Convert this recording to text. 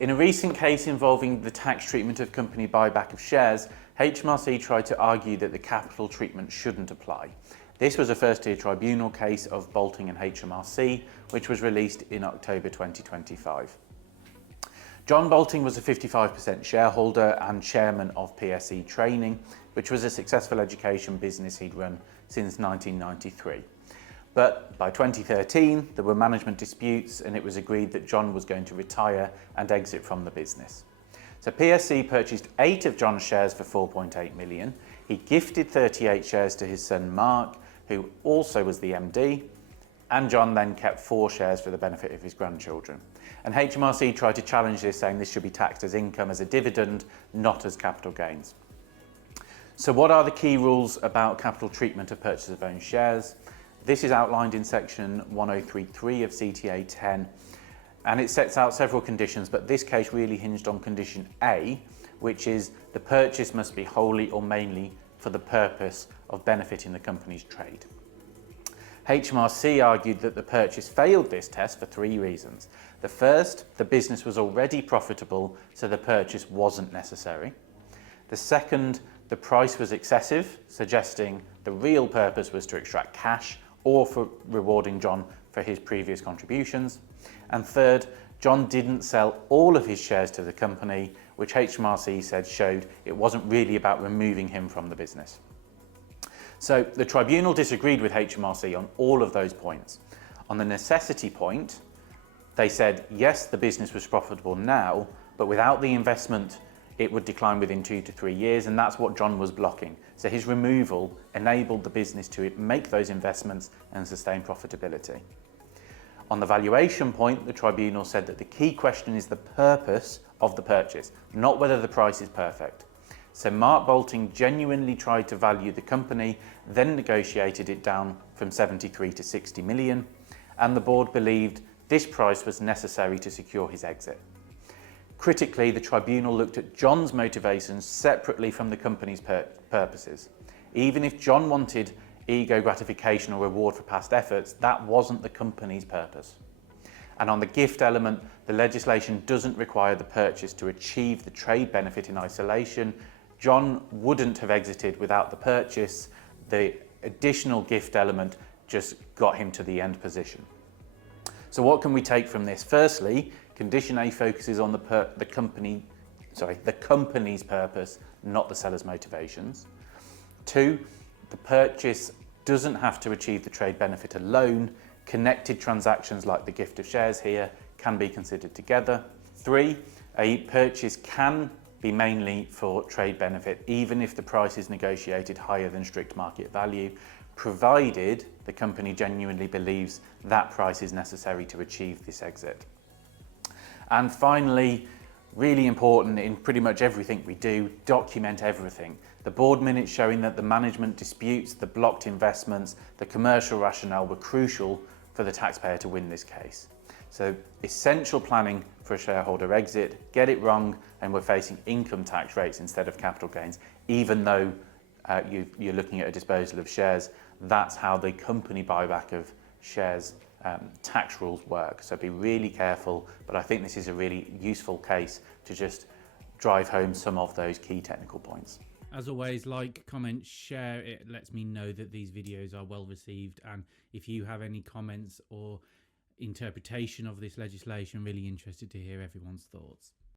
In a recent case involving the tax treatment of company buyback of shares, HMRC tried to argue that the capital treatment shouldn't apply. This was a first-tier tribunal case of Boulting and HMRC, which was released in October 2025. John Boulting was a 55% shareholder and chairman of PSE Training, which was a successful education business he'd run since 1993. But by 2013, there were management disputes and it was agreed that John was going to retire and exit from the business. So PSE purchased 8 of John's shares for 4.8 million. He gifted 38 shares to his son Mark, who also was the MD, and John then kept 4 shares for the benefit of his grandchildren. And HMRC tried to challenge this, saying this should be taxed as income, as a dividend, not as capital gains. So what are the key rules about capital treatment of purchase of own shares? This is outlined in section 1033 of CTA 10, and it sets out several conditions, but this case really hinged on condition A, which is the purchase must be wholly or mainly for the purpose of benefiting the company's trade. HMRC argued that the purchase failed this test for 3 reasons. The first, the business was already profitable, so the purchase wasn't necessary. The second, the price was excessive, suggesting the real purpose was to extract cash or for rewarding John for his previous contributions. And third, John didn't sell all of his shares to the company, which HMRC said showed it wasn't really about removing him from the business. So the tribunal disagreed with HMRC on all of those points. On the necessity point, they said, yes, the business was profitable now, but without the investment, it would decline within 2 to 3 years, and that's what John was blocking. So his removal enabled the business to make those investments and sustain profitability. On the valuation point, the tribunal said that the key question is the purpose of the purchase, not whether the price is perfect. So Mark Boulting genuinely tried to value the company, then negotiated it down from 73 to 60 million, and the board believed this price was necessary to secure his exit. Critically, the tribunal looked at John's motivations separately from the company's purposes. Even if John wanted ego gratification or reward for past efforts, that wasn't the company's purpose. And on the gift element, the legislation doesn't require the purchase to achieve the trade benefit in isolation. John wouldn't have exited without the purchase. The additional gift element just got him to the end position. So what can we take from this? Firstly, condition A focuses on the company's purpose, not the seller's motivations. 2, the purchase doesn't have to achieve the trade benefit alone. Connected transactions like the gift of shares here can be considered together. 3, a purchase can be mainly for trade benefit, even if the price is negotiated higher than strict market value, provided the company genuinely believes that price is necessary to achieve this exit. And finally, really important in pretty much everything we do, document everything. The board minutes showing that the management disputes, the blocked investments, the commercial rationale were crucial for the taxpayer to win this case. So essential planning for a shareholder exit, get it wrong, and we're facing income tax rates instead of capital gains, even though you're looking at a disposal of shares. That's how the company buyback of shares tax rules work. So be really careful, but I think this is a really useful case to just drive home some of those key technical points. As always, like, comment, share. It lets me know that these videos are well received, and if you have any comments or interpretation of this legislation, really interested to hear everyone's thoughts.